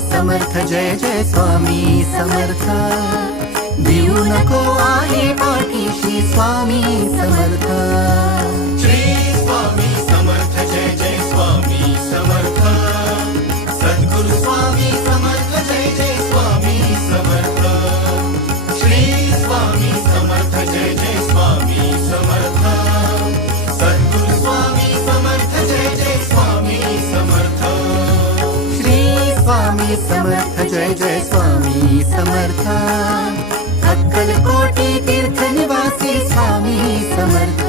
समर्थ जय जय स्वामी समर्थ भिवू नको आहे पाठीशी स्वामी समर्थ श्री स्वामी समर्थ जय जय स्वामी समर्थ सद्गुरु स्वामी समर्थ जय जय स्वामी समर्थ श्री स्वामी समर्थ जय जय स्वामी समर्थ सद्गुरु स्वामी समर्थ जय जय स्वामी समर्थ श्री स्वामी समर्थ जय जय स्वामी समर्थ अक्कलकोटी तीर्थ निवासी स्वामी समर्थ